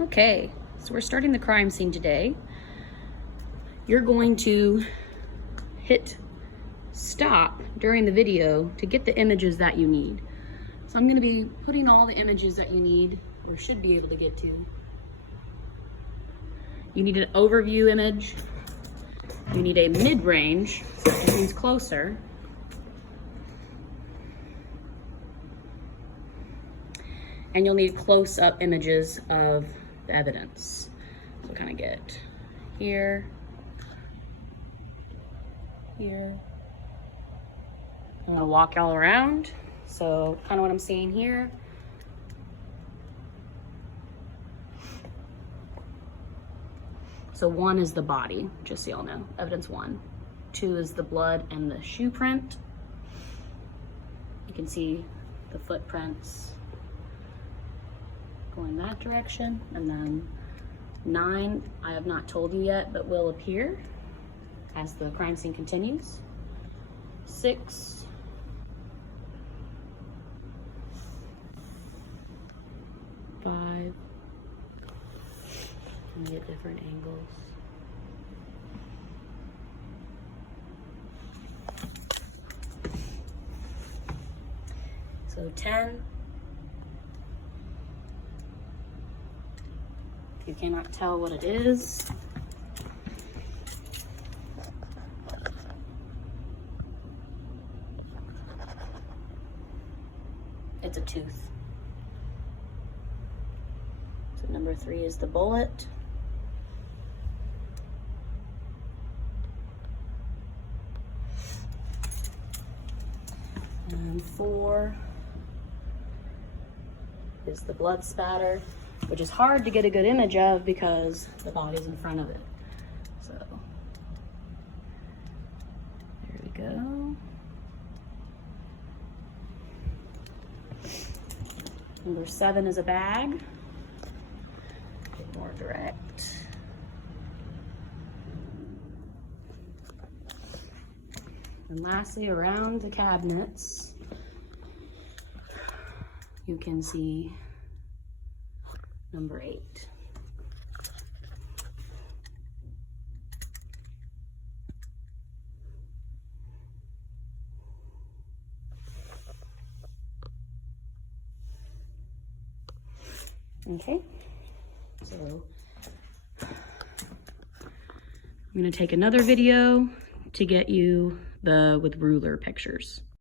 Okay, so we're starting the crime scene today. You're going to hit stop during the video to get the images that you need. So I'm going to be putting all the images that you need, or should be able to get to. You need an overview image. You need a mid-range, so that means closer. And you'll need close-up images of the evidence. So kind of get here, here. I'm gonna walk y'all around. So kind of what I'm seeing here. So 1 is the body, just so y'all know, evidence 1. 2 is the blood and the shoe print. You can see the footprints going that direction. And then 9, I have not told you yet, but will appear as the crime scene continues. 6, 5, and get different angles. So 10. If you cannot tell what it is, it's a tooth. So number 3 is the bullet. And 4 is the blood spatter, which is hard to get a good image of because the body's in front of it. So there we go. Number 7 is a bag. Get more direct. And lastly, around the cabinets, you can see number 8. Okay, so I'm going to take another video to get you the with ruler pictures.